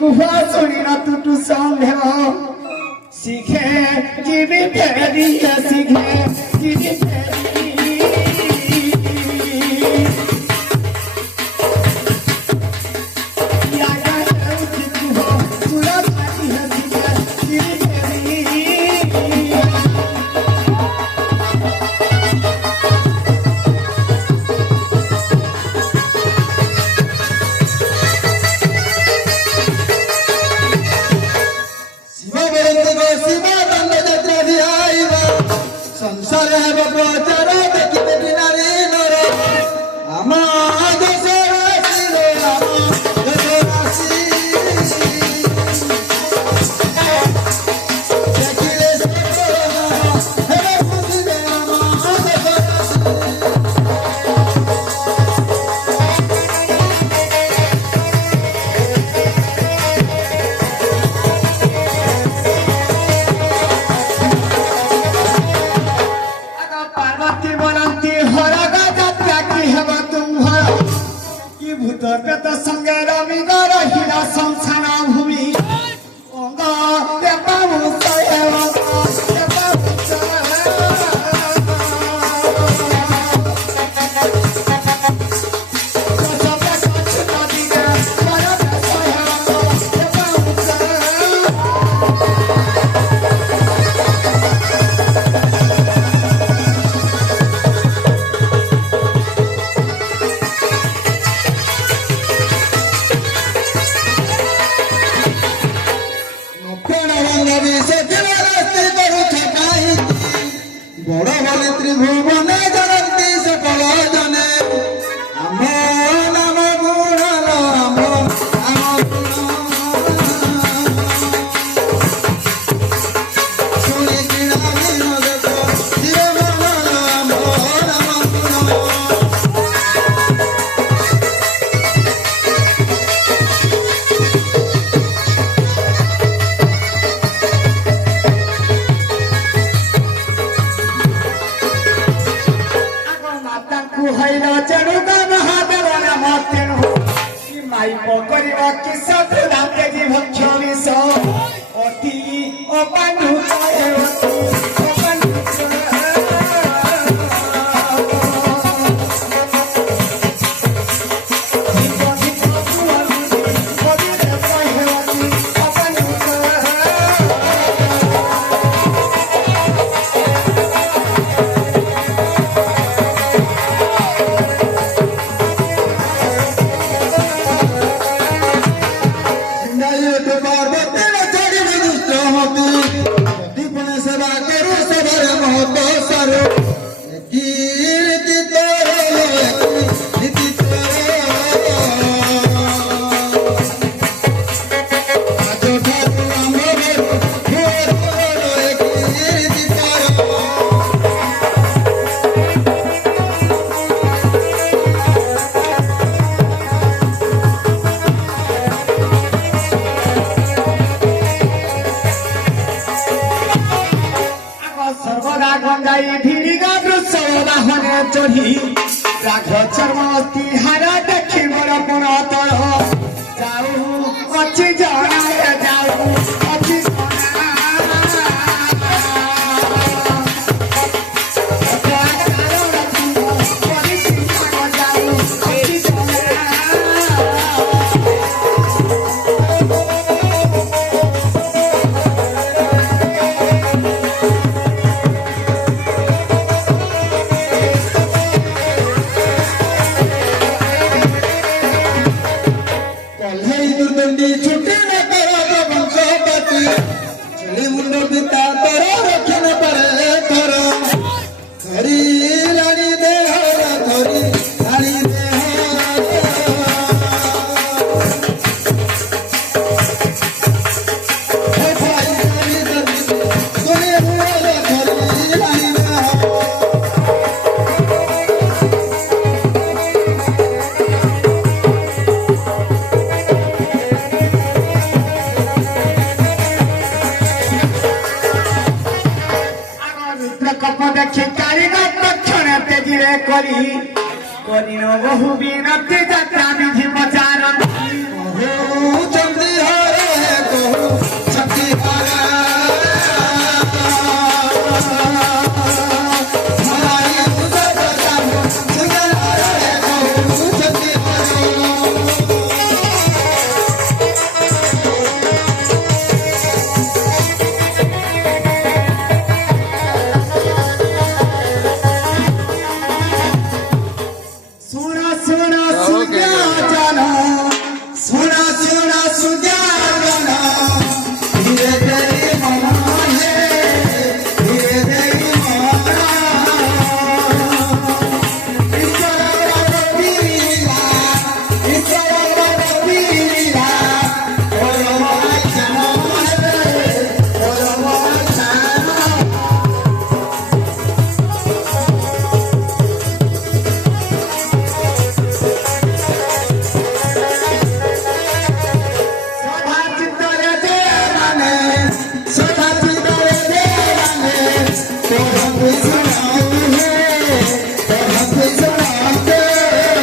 कुहा सुनी ना तू संदेह सीखे जीवी तेरी सीखे जीवी तेरी संसार है बचार देखी देखी नारी नर आम देश भूतगत संगे रविगर हीरा संसाना भूमि अंगा देवामु सयवा बड़ बल त्रिभुवन जनती सकल जने आम नाम गुण आम शुणी किणा देख जीव मन आम नाम गुण माई पकड़वा कि सतुरा तेजी भक्ष विष अति अपानु गंगाई धीरी गाहने चढ़ी राघ चर्मती हारा देखी मोर पुन तल जाऊ अच्छी जना जाऊ अच्छी बहु बिनती जात्रा विधि प्रचार चंद्री सुनाओ है